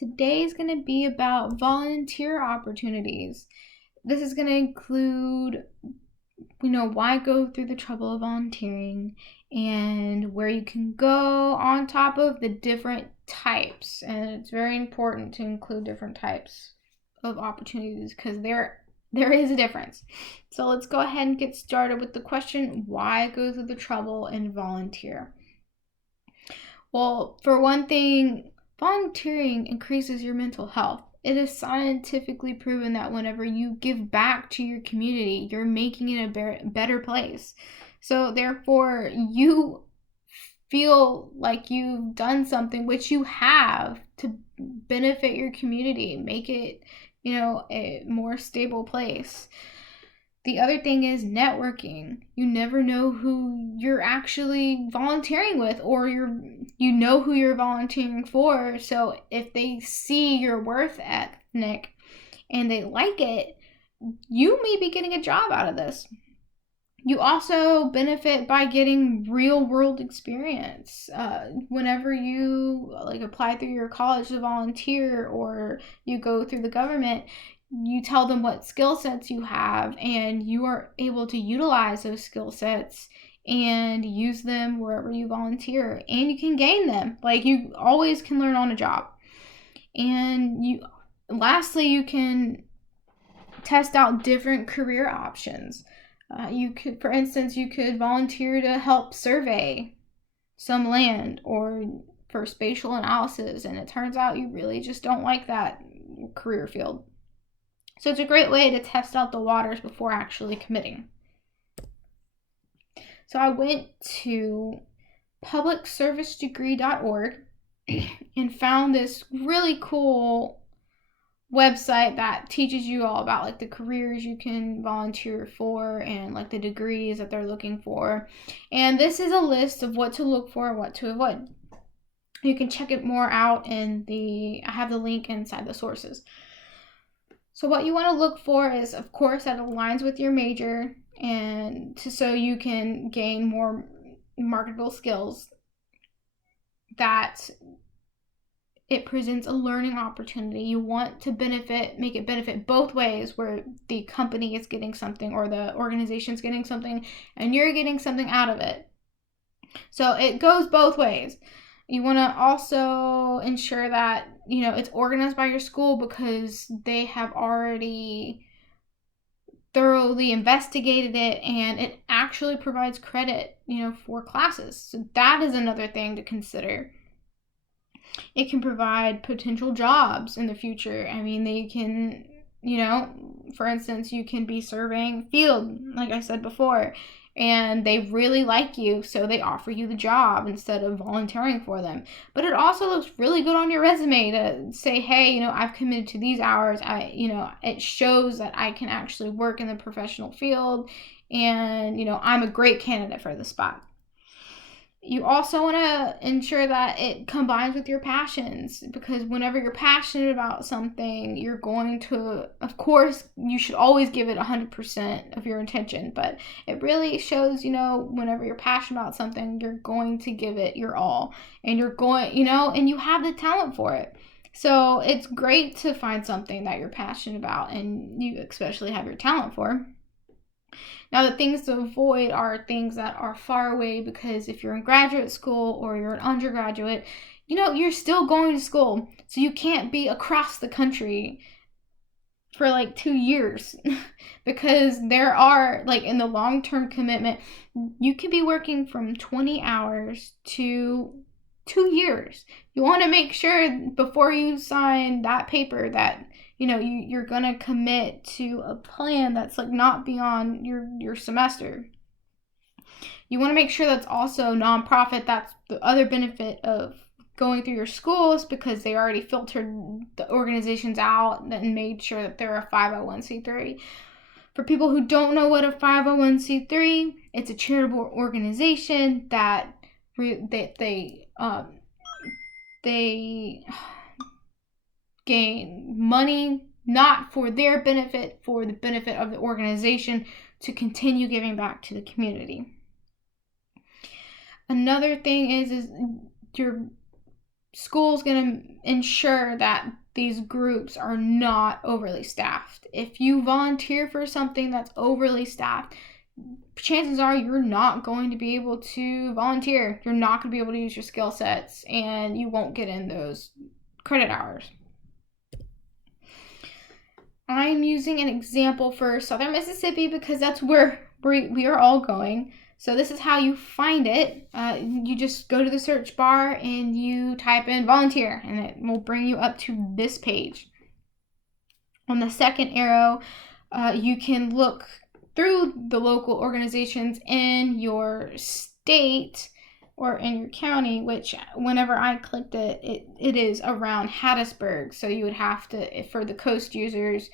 Today is going to be about volunteer opportunities. This is going to include, why go through the trouble of volunteering and where you can go on top of the different types. And it's very important to include different types of opportunities because there is a difference. So let's go ahead and get started with the question, why go through the trouble and volunteer? Well, for one thing, volunteering increases your mental health. It is scientifically proven that whenever you give back to your community, you're making it a better place. So therefore, you feel like you've done something, which you have, to benefit your community, make it, a more stable place. The other thing is networking. You never know who you're actually volunteering with, or you know who you're volunteering for. So if they see your work ethic and they like it, you may be getting a job out of this. You also benefit by getting real world experience. Whenever you apply through your college to volunteer, or you go through the government, you tell them what skill sets you have, and you are able to utilize those skill sets and use them wherever you volunteer, and you can gain them. You always can learn on a job. And lastly, you can test out different career options. For instance, you could volunteer to help survey some land or for spatial analysis, and it turns out you really just don't like that career field. So it's a great way to test out the waters before actually committing. So I went to publicservicedegree.org and found this really cool website that teaches you all about the careers you can volunteer for and the degrees that they're looking for. And this is a list of what to look for and what to avoid. You can check it more out I have the link inside the sources. So what you want to look for is, of course, that aligns with your major, and so you can gain more marketable skills, that it presents a learning opportunity. You want to make it benefit both ways, where the company is getting something or the organization is getting something and you're getting something out of it. So it goes both ways. You want to also ensure that, it's organized by your school, because they have already thoroughly investigated it, and it actually provides credit, for classes. So that is another thing to consider. It can provide potential jobs in the future. I mean, they can, for instance, you can be surveying field, like I said before, and they really like you, so they offer you the job instead of volunteering for them. But it also looks really good on your resume to say, hey, I've committed to these hours. It shows that I can actually work in the professional field, and, I'm a great candidate for the spot. You also want to ensure that it combines with your passions, because whenever you're passionate about something, you're going to, of course, you should always give it 100% of your attention, but it really shows, whenever you're passionate about something, you're going to give it your all, and you're going, and you have the talent for it. So it's great to find something that you're passionate about and you especially have your talent for. Now, the things to avoid are things that are far away, because if you're in graduate school or you're an undergraduate, you're still going to school. So you can't be across the country for 2 years because there are, in the long-term commitment, you could be working from 20 hours to 2 years. You want to make sure before you sign that paper that you're going to commit to a plan that's not beyond your semester. You want to make sure that's also nonprofit. That's the other benefit of going through your schools, because they already filtered the organizations out and made sure that they're a 501c3. For people who don't know what a 501c3, it's a charitable organization that they gain money, not for their benefit, for the benefit of the organization, to continue giving back to the community. Another thing is your school's going to ensure that these groups are not overly staffed. If you volunteer for something that's overly staffed, chances are you're not going to be able to volunteer. You're not going to be able to use your skill sets, and you won't get in those credit hours. I'm using an example for Southern Mississippi because that's where we are all going. So this is how you find it. You just go to the search bar and you type in volunteer, and it will bring you up to this page. On the second arrow, you can look through the local organizations in your state or in your county, which whenever I clicked it is around Hattiesburg. So you would have to, for the coast users,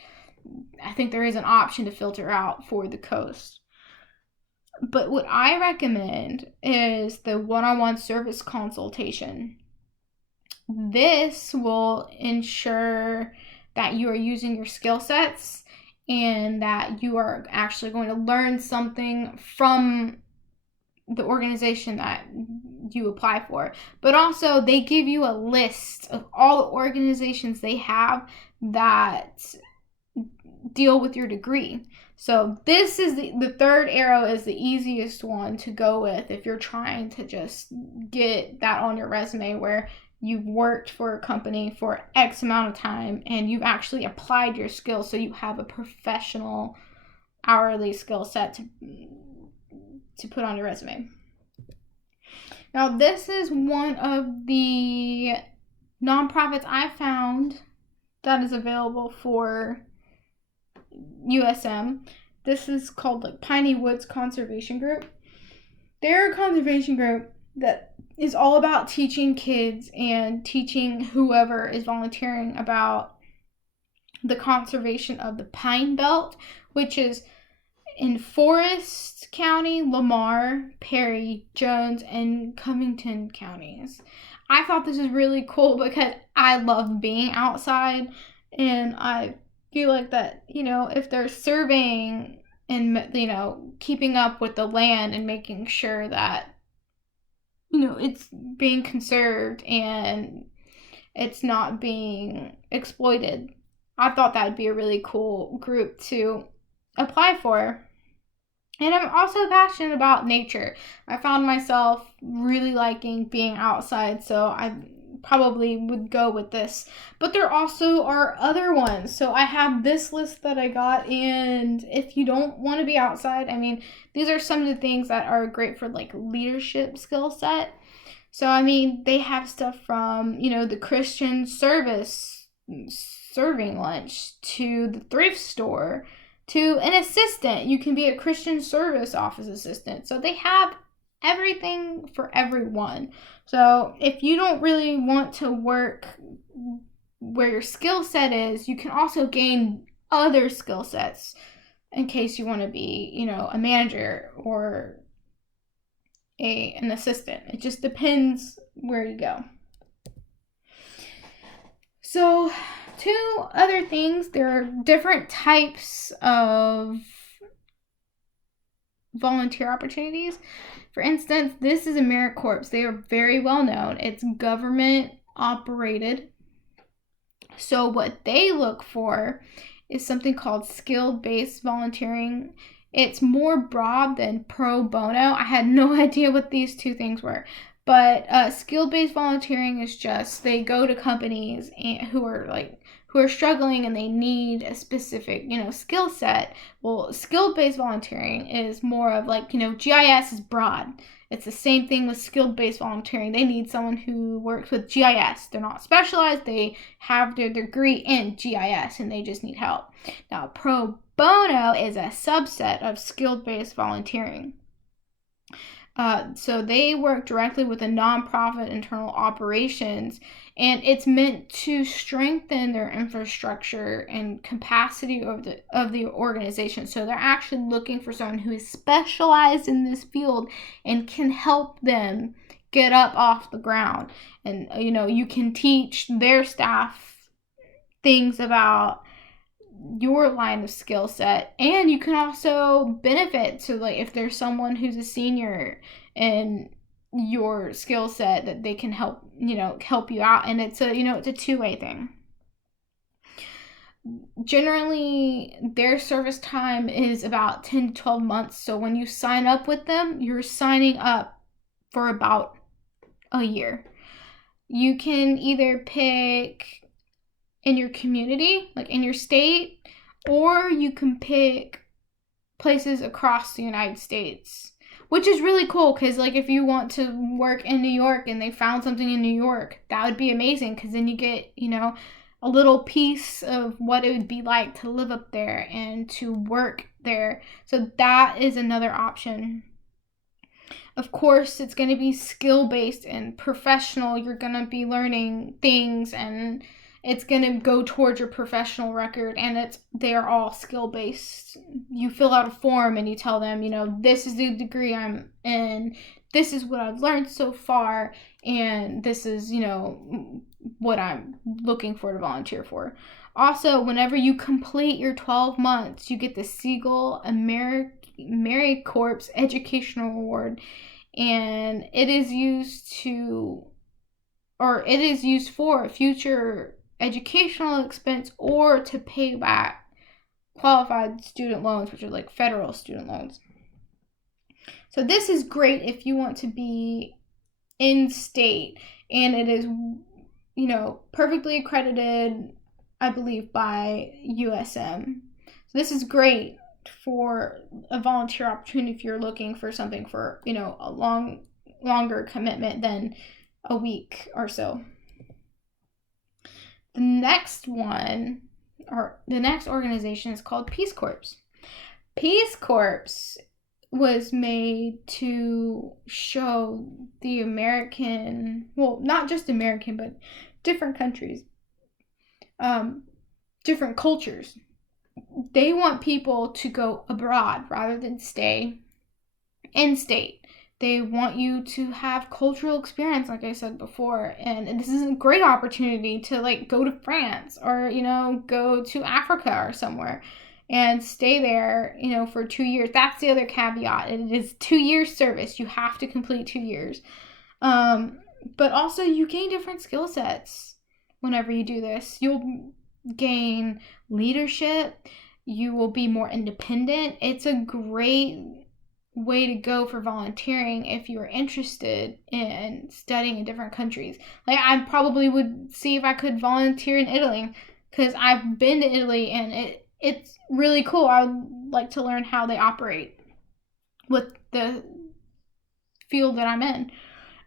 I think there is an option to filter out for the coast. But what I recommend is the one-on-one service consultation. This will ensure that you are using your skill sets and that you are actually going to learn something from the organization that you apply for. But also, they give you a list of all the organizations they have that deal with your degree. So this is the third arrow is the easiest one to go with if you're trying to just get that on your resume where you've worked for a company for X amount of time and you've actually applied your skills, so you have a professional hourly skill set to put on your resume. Now, this is one of the nonprofits I found that is available for USM. This is called Piney Woods Conservation Group. They're a conservation group that is all about teaching kids and teaching whoever is volunteering about the conservation of the pine belt, which is in Forest County, Lamar, Perry, Jones, and Covington counties. I thought this was really cool because I love being outside, and I feel like that, if they're surveying and, keeping up with the land and making sure that, it's being conserved and it's not being exploited, I thought that would be a really cool group to apply for. And I'm also passionate about nature. I found myself really liking being outside, so I probably would go with this. But there also are other ones. So I have this list that I got, and if you don't want to be outside, these are some of the things that are great for leadership skill set. So they have stuff from, the Christian service serving lunch to the thrift store to an assistant. You can be a Christian service office assistant. So they have everything for everyone. So if you don't really want to work where your skill set is, you can also gain other skill sets in case you want to be, a manager or an assistant. It just depends where you go. So 2 other things, there are different types of volunteer opportunities. For instance, this is AmeriCorps. They are very well known. It's government operated. So what they look for is something called skill-based volunteering. It's more broad than pro bono. I had no idea what these 2 things were. But skill-based volunteering is just they go to companies who are struggling and they need a specific, skill set. Well, skill-based volunteering is more of GIS is broad. It's the same thing with skill-based volunteering. They need someone who works with GIS. They're not specialized. They have their degree in GIS and they just need help. Now, pro bono is a subset of skill-based volunteering. So they work directly with the nonprofit internal operations, and it's meant to strengthen their infrastructure and capacity of the organization. So they're actually looking for someone who is specialized in this field and can help them get up off the ground. And you can teach their staff things about your line of skill set, and you can also benefit to if there's someone who's a senior and your skill set, that they can help you out, and it's a two-way thing. Generally, their service time is about 10 to 12 months. So when you sign up with them, you're signing up for about a year. You can either pick in your community, like in your state, or you can pick places across the United States, which is really cool, because like if you want to work in New York and they found something in New York, that would be amazing, because then you get a little piece of what it would be like to live up there and to work there. So that is another option. Of course, it's going to be skill-based and professional. You're going to be learning things, and it's going to go towards your professional record, and they are all skill-based. You fill out a form and you tell them, this is the degree I'm in, this is what I've learned so far, and this is, what I'm looking for to volunteer for. Also, whenever you complete your 12 months, you get the Siegel AmeriCorps Educational Award, and it is used for future educational expense or to pay back qualified student loans, which are like federal student loans. So this is great if you want to be in state, and it is perfectly accredited, I believe, by USM. So this is great for a volunteer opportunity if you're looking for something for a longer commitment than a week or so. The next organization is called Peace Corps. Peace Corps was made to show the American, well, not just American, but different countries, different cultures. They want people to go abroad rather than stay in state. They want you to have cultural experience, like I said before, and this is a great opportunity to like go to France or go to Africa or somewhere and stay there for 2 years. That's the other caveat. It is 2 years service. You have to complete 2 years. But also you gain different skill sets whenever you do this. You'll gain leadership. You will be more independent. It's a great way to go for volunteering if you're interested in studying in different countries. Like I probably would see if I could volunteer in Italy, because I've been to Italy and it's really cool. I would like to learn how they operate with the field that I'm in.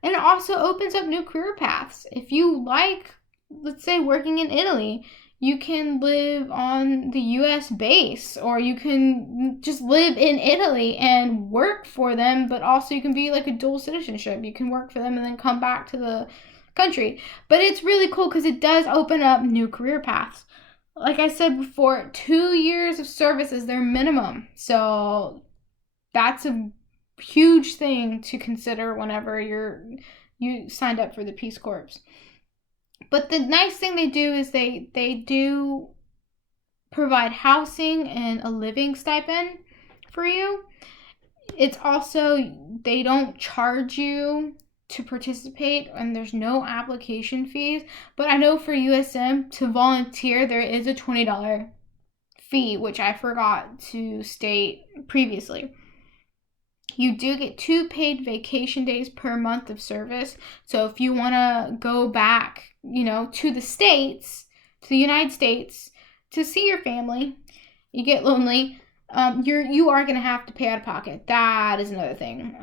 And it also opens up new career paths. If you like, let's say, working in Italy, you can live on the US base, or you can just live in Italy and work for them, but also you can be like a dual citizenship. You can work for them and then come back to the country. But it's really cool because it does open up new career paths. Like I said before, 2 years of service is their minimum. So that's a huge thing to consider whenever you signed up for the Peace Corps. But the nice thing they do is they do provide housing and a living stipend for you. It's also, they don't charge you to participate, and there's no application fees. But I know for USM to volunteer, there is a $20 fee, which I forgot to state previously. You do get 2 paid vacation days per month of service. So if you want to go back, to the States, to the United States, to see your family, you get lonely, you are going to have to pay out of pocket. That is another thing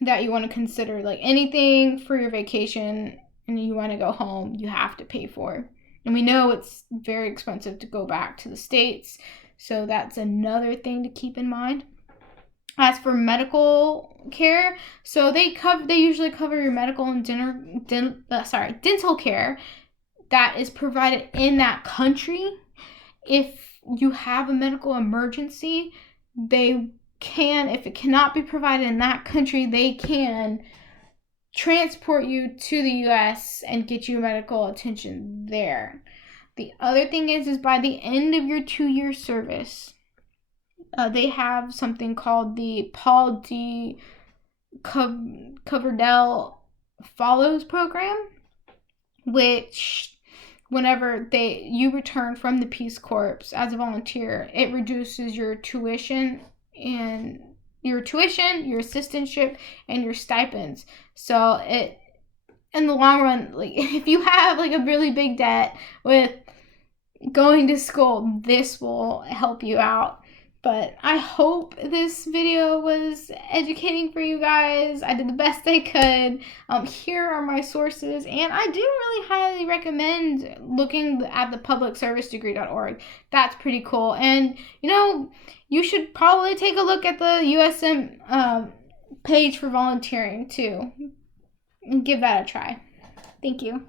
that you want to consider. Like anything for your vacation and you want to go home, you have to pay for. And we know it's very expensive to go back to the States. So that's another thing to keep in mind. As for medical care, so they usually cover your medical and dental care that is provided in that country. If you have a medical emergency, they can, if it cannot be provided in that country, they can transport you to the US and get you medical attention there. The other thing is by the end of your 2-year service, they have something called the Paul D. Coverdell Follows program, which whenever you return from the Peace Corps as a volunteer, it reduces your tuition, your assistantship, and your stipends. So it, in the long run, like if you have like a really big debt with going to school, this will help you out. But I hope this video was educating for you guys. I did the best I could. Here are my sources, and I do really highly recommend looking at the publicservicedegree.org. That's pretty cool. And, you should probably take a look at the USM page for volunteering, too. And give that a try. Thank you.